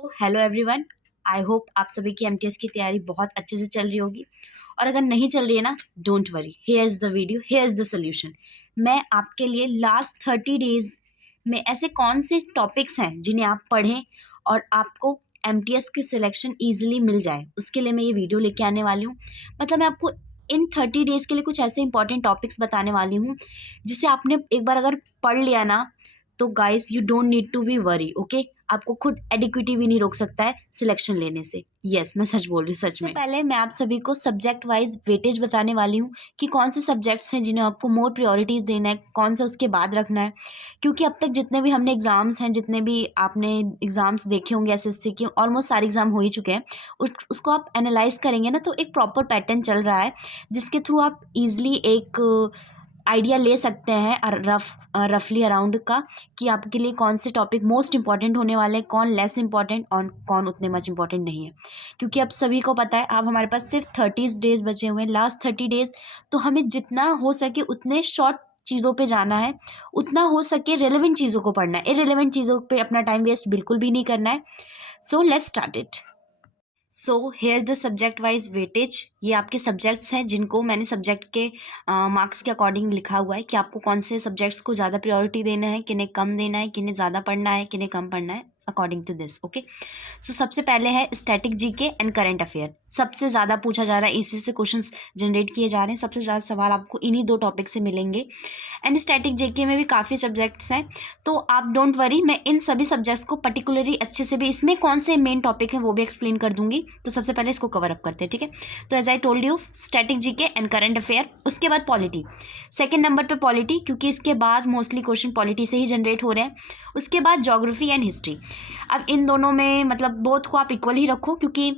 तो hello everyone. I hope आप सभी की एमटीएस की तैयारी बहुत अच्छे से चल रही होगी। और अगर नहीं चल रही है ना, don't worry, here is the video, here is the solution. मैं आपके लिए लास्ट 30 डेज में ऐसे कौन से टॉपिक्स हैं जिन्हें आप पढ़ें और आपको एमटीएस की सिलेक्शन ईजिली मिल जाए, उसके लिए मैं ये वीडियो लेके आने वाली हूँ। मतलब मैं आपको इन 30 डेज के लिए कुछ ऐसे इंपॉर्टेंट टॉपिक्स बताने वाली हूँ जिसे आपने एक बार अगर पढ़ लिया ना, तो guys you don't need to be worry, okay. आपको खुद एडिक्विटी भी नहीं रोक सकता है सिलेक्शन लेने से। यस, मैं सच बोल रही हूँ, सच में। पहले मैं आप सभी को सब्जेक्ट वाइज वेटेज बताने वाली हूँ कि कौन से सब्जेक्ट्स हैं जिन्हें आपको मोर प्रायोरिटीज देना है, कौन सा उसके बाद रखना है। क्योंकि अब तक जितने भी हमने एग्जाम्स हैं, जितने भी आपने एग्जाम्स देखे होंगे एसएससी के, ऑलमोस्ट सारे एग्जाम हो ही चुके हैं। उसको आप एनालाइज करेंगे ना, तो एक प्रॉपर पैटर्न चल रहा है जिसके थ्रू आप इजली एक आइडिया ले सकते हैं रफली अराउंड का, कि आपके लिए कौन से टॉपिक मोस्ट इंपॉर्टेंट होने वाले हैं, कौन लेस इंपॉर्टेंट और कौन उतने मच इंपॉर्टेंट नहीं है। क्योंकि अब सभी को पता है, अब हमारे पास सिर्फ 30 डेज बचे हुए हैं, लास्ट 30 डेज। तो हमें जितना हो सके उतने शॉर्ट चीज़ों पे जाना है, उतना हो सके रेलेवेंट चीज़ों को पढ़ना है। इररिलेवेंट चीज़ों पे अपना टाइम वेस्ट बिल्कुल भी नहीं करना है। So let's start it. So here the subject wise weightage. ये आपके सब्जेक्ट्स हैं जिनको मैंने सब्जेक्ट के मार्क्स के अकॉर्डिंग लिखा हुआ है कि आपको कौन से सब्जेक्ट्स को ज़्यादा प्रायोरिटी देना है, किन्हें कम देना है, किन्हें ज़्यादा पढ़ना है, किन्हें कम पढ़ना है, अकॉर्डिंग टू दिस, ओके। सो सबसे पहले है static GK and current affair. सबसे ज़्यादा पूछा जा रहा है, इसी से क्वेश्चंस जनरेट किए जा रहे हैं। सबसे ज़्यादा सवाल आपको इन्हीं दो टॉपिक से मिलेंगे। एंड स्टैटिक जीके में भी काफ़ी सब्जेक्ट्स हैं, तो आप डोंट वरी, मैं इन सभी सब्जेक्ट्स को पर्टिकुलरली अच्छे से भी, इसमें कौन से मेन टॉपिक हैं वो भी एक्सप्लेन कर दूंगी। तो सबसे पहले इसको कवर अप करते हैं, ठीक है। तो as I told you, static GK and current affair. उसके बाद पॉलिटी, सेकेंड नंबर पे पॉलिटी, क्योंकि इसके बाद मोस्टली क्वेश्चन पॉलिटी से ही जनरेट हो रहे हैं। उसके बाद ज्योग्राफी एंड हिस्ट्री। अब इन दोनों में मतलब बोथ को आप इक्वल ही रखो, क्योंकि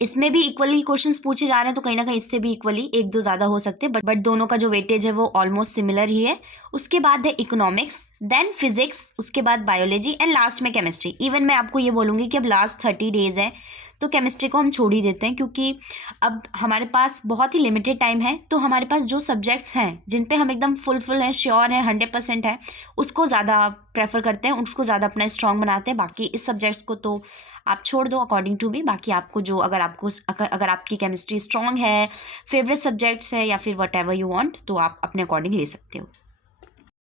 इसमें भी इक्वली क्वेश्चंस पूछे जा रहे हैं, तो कहीं ना कहीं इससे भी इक्वली एक दो ज़्यादा हो सकते हैं, बट दोनों का जो वेटेज है वो ऑलमोस्ट सिमिलर ही है। उसके बाद है इकोनॉमिक्स, देन फिजिक्स, उसके बाद बायोलॉजी एंड लास्ट में केमिस्ट्री। इवन मैं आपको ये बोलूँगी कि अब लास्ट 30 डेज है तो केमिस्ट्री को हम छोड़ ही देते हैं, क्योंकि अब हमारे पास बहुत ही लिमिटेड टाइम है। तो हमारे पास जो सब्जेक्ट्स हैं जिन पे हम एकदम फुल हैं, श्योर हैं, 100% है, उसको ज़्यादा प्रेफर करते हैं, उसको ज़्यादा अपना स्ट्रॉन्ग बनाते हैं। बाकी इस सब्जेक्ट्स को तो आप छोड़ दो अकॉर्डिंग टू मी। बाकी आपको जो, अगर आपकी केमिस्ट्री स्ट्रॉन्ग है, फेवरेट सब्जेक्ट्स है, या फिर वट एवर यू वांट, तो आप अपने अकॉर्डिंग ले सकते हो।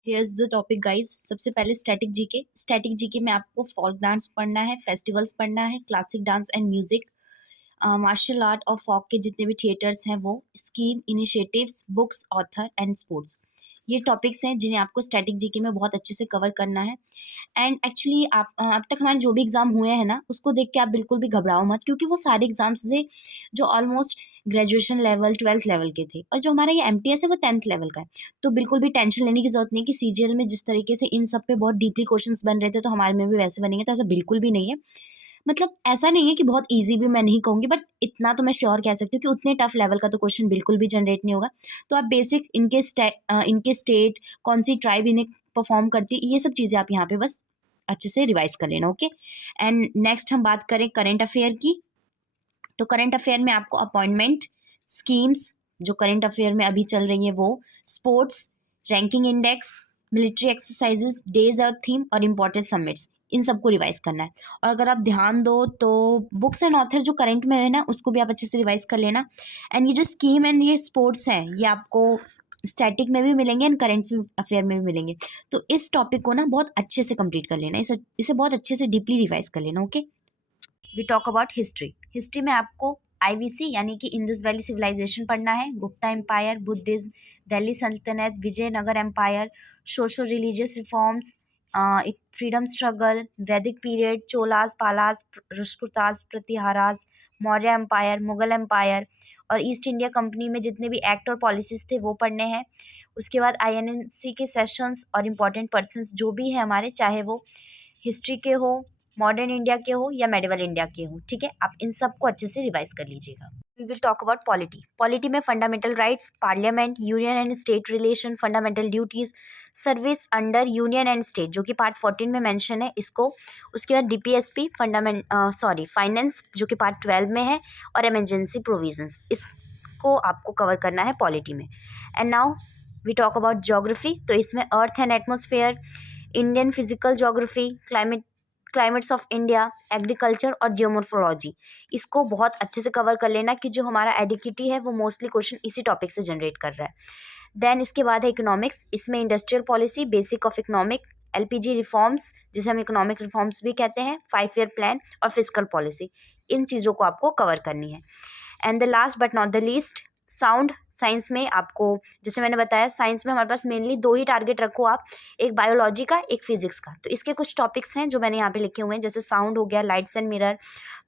Here's the topic guys. सबसे पहले स्टैटिक जीके। स्टैटिक जीके में आपको फोक डांस पढ़ना है, फेस्टिवल्स पढ़ना है, classic dance and music, martial art और फोक के जितने भी थिएटर्स हैं वो, scheme, initiatives, books, author and sports. ये टॉपिक्स हैं जिन्हें आपको स्टैटिक जीके में बहुत अच्छे से कवर करना है। एंड एक्चुअली आप अब तक हमारे जो भी एग्ज़ाम हुए हैं ना, उसको देख के आप बिल्कुल भी घबराओ मत, क्योंकि वो सारे एग्ज़ाम्स थे जो almost graduation level, 12th level के थे, और जो हमारा ये एमटीएस है वो 10th लेवल का है। तो बिल्कुल भी टेंशन लेने की ज़रूरत नहीं कि सीजीएल में जिस तरीके से इन सब पे बहुत डीपली क्वेश्चंस बन रहे थे तो हमारे में भी वैसे बनेंगे, तो ऐसा बिल्कुल भी नहीं है। मतलब ऐसा नहीं है कि बहुत ईजी भी मैं नहीं कहूँगी, बट इतना तो मैं श्योर कह सकती हूँ कि उतने टफ लेवल का तो क्वेश्चन बिल्कुल भी जनरेट नहीं होगा। तो आप बेसिक इनके स्टेट, कौन सी ट्राइब इन्हें परफॉर्म करती है, ये सब चीज़ें आप यहाँ पे बस अच्छे से रिवाइज कर लेना, ओके। एंड नेक्स्ट हम बात करें करंट अफेयर की। तो करंट अफेयर में आपको अपॉइंटमेंट, स्कीम्स जो करंट अफेयर में अभी चल रही हैं वो, sports, ranking index, military exercises, days और थीम और इम्पोर्टेंट समिट्स, इन सबको रिवाइज करना है। और अगर आप ध्यान दो तो बुक्स एंड ऑथर जो करंट में है ना, उसको भी आप अच्छे से रिवाइज कर लेना। एंड ये जो स्कीम एंड ये स्पोर्ट्स हैं, ये आपको स्टैटिक में भी मिलेंगे एंड करंट अफेयर में भी मिलेंगे। तो इस टॉपिक को ना बहुत अच्छे से कंप्लीट कर लेना, इसे बहुत अच्छे से डीपली रिवाइज कर लेना, okay. We talk about history. History में आपको आईवीसी यानी कि इंडस वैली सिविलाइजेशन पढ़ना है, Gupta empire, Buddhism, Delhi Sultanate, Vijayanagara empire, social religious reforms, एक freedom struggle, Vedic period, Cholas, Palas, Rashtrakutas, Pratiharas, Maurya empire, Mughal empire, और ईस्ट इंडिया कंपनी में जितने भी एक्ट और पॉलिसीज थे वो पढ़ने हैं। उसके बाद आईएनसी के सेशंस और इम्पॉर्टेंट पर्सन्स जो भी हैं हमारे, चाहे वो हिस्ट्री के हो, मॉडर्न इंडिया के हो या मेडिवल इंडिया के हो, ठीक है। आप इन सब को अच्छे से रिवाइज कर लीजिएगा। We will talk about polity. Polity में fundamental rights, parliament, union and state relation, fundamental duties, service under union and state जो कि पार्ट 14 में मेंशन है इसको। उसके बाद डीपीएसपी, फाइनेंस जो कि पार्ट 12 में है, और इमरजेंसी प्रोविजंस, इसको आपको कवर करना है पॉलिटी में। And now we talk about geography. तो इसमें earth and atmosphere, Indian physical geography, climates of India, agriculture और जियोमॉर्फोलॉजी। इसको बहुत अच्छे से कवर कर लेना कि जो हमारा एडिक्यूटी है वो मोस्टली क्वेश्चन इसी टॉपिक से जनरेट कर रहा है। देन इसके बाद है इकोनॉमिक्स, इसमें industrial policy, basic of economic, LPG reforms जिसे हम इकोनॉमिक रिफॉर्म्स भी कहते हैं, 5 ईयर प्लान और फिजिकल पॉलिसी। इन चीज़ों को आपको कवर करनी है। And the last but not the least, sound science में आपको, जैसे मैंने बताया साइंस में हमारे पास मेनली 2 ही टारगेट रखो आप, एक बायोलॉजी का, एक फिजिक्स का। तो इसके कुछ टॉपिक्स हैं जो मैंने यहाँ पे लिखे हुए हैं, जैसे साउंड हो गया, लाइट्स एंड मिरर,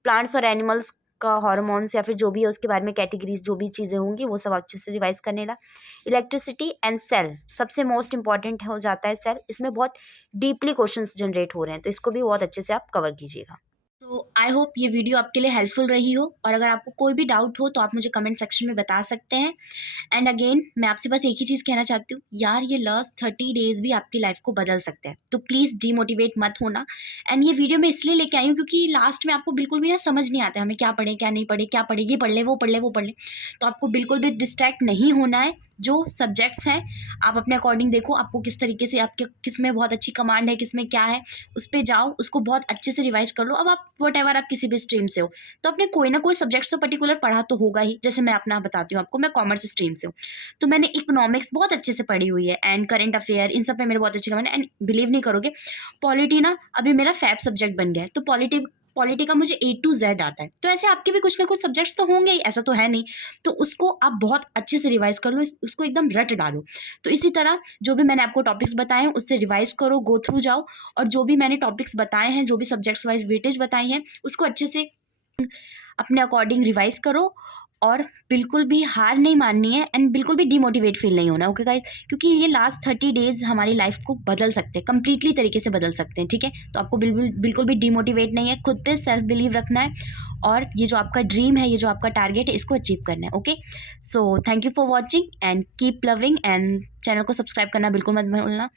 प्लांट्स और एनिमल्स का हार्मोन्स या फिर जो भी है उसके बारे में कैटेगरीज जो भी चीज़ें होंगी वो सब अच्छे से रिवाइज करने ला। इलेक्ट्रिसिटी एंड सेल, सबसे मोस्ट इंपॉर्टेंट हो जाता है सेल, इसमें बहुत डीपली क्वेश्चंस जनरेट हो रहे हैं, तो इसको भी बहुत अच्छे से आप कवर कीजिएगा। तो आई होप ये वीडियो आपके लिए हेल्पफुल रही हो, और अगर आपको कोई भी डाउट हो तो आप मुझे कमेंट सेक्शन में बता सकते हैं। एंड अगेन मैं आपसे बस एक ही चीज़ कहना चाहती हूँ यार, ये लास्ट 30 डेज़ भी आपकी लाइफ को बदल सकते हैं, तो प्लीज़ डीमोटिवेट मत होना। एंड ये वीडियो मैं इसलिए लेके आई हूँ क्योंकि लास्ट में आपको बिल्कुल भी ना समझ नहीं आता हमें क्या पढ़े क्या नहीं पढ़े, क्या पढ़े, ये पढ़ ले वो पढ़ ले वो पढ़ ले, तो आपको बिल्कुल भी डिस्ट्रैक्ट नहीं होना है। जो सब्जेक्ट्स हैं आप अपने अकॉर्डिंग देखो, आपको किस तरीके से, आपके किस में बहुत अच्छी कमांड है, किस में क्या है, उस पर जाओ, उसको बहुत अच्छे से रिवाइज कर लो। अब आप वट आप किसी भी स्ट्रीम से हो तो अपने कोई ना कोई सब्जेक्ट्स तो पर्टिकुलर पढ़ा तो होगा ही। जैसे मैं अपना बताती हूँ आपको, मैं कॉमर्स स्ट्रीम से हूँ तो मैंने इकोनॉमिक्स बहुत अच्छे से पढ़ी हुई है, एंड करंट अफेयर इन सब पे मेरे बहुत अच्छे कमेंट। एंड बिलीव नहीं करोगे, पॉलिटी ना अभी मेरा फैब सब्जेक्ट बन गया है, तो पॉलिटी का मुझे A to Z आता है। तो ऐसे आपके भी कुछ ना कुछ सब्जेक्ट्स तो होंगे ही, ऐसा तो है नहीं, तो उसको आप बहुत अच्छे से रिवाइज कर लो, उसको एकदम रट डालो। तो इसी तरह जो भी मैंने आपको टॉपिक्स बताए हैं उससे रिवाइज करो, गो थ्रू जाओ, और जो भी मैंने टॉपिक्स बताए हैं, जो भी सब्जेक्ट्स वाइज वेटेज बताई हैं, उसको अच्छे से अपने अकॉर्डिंग रिवाइज करो, और बिल्कुल भी हार नहीं माननी है, एंड बिल्कुल भी डीमोटिवेट फील नहीं होना, ओके गाइस, क्योंकि ये लास्ट 30 डेज हमारी लाइफ को बदल सकते हैं, कंप्लीटली तरीके से बदल सकते हैं, ठीक है। तो आपको बिल्कुल भी डीमोटिवेट नहीं है, खुद पे सेल्फ बिलीव रखना है, और ये जो आपका ड्रीम है, ये जो आपका टारगेट है, इसको अचीव करना है, okay. So thank you for watching and keep loving, and channel को सब्सक्राइब करना बिल्कुल मत भूलना।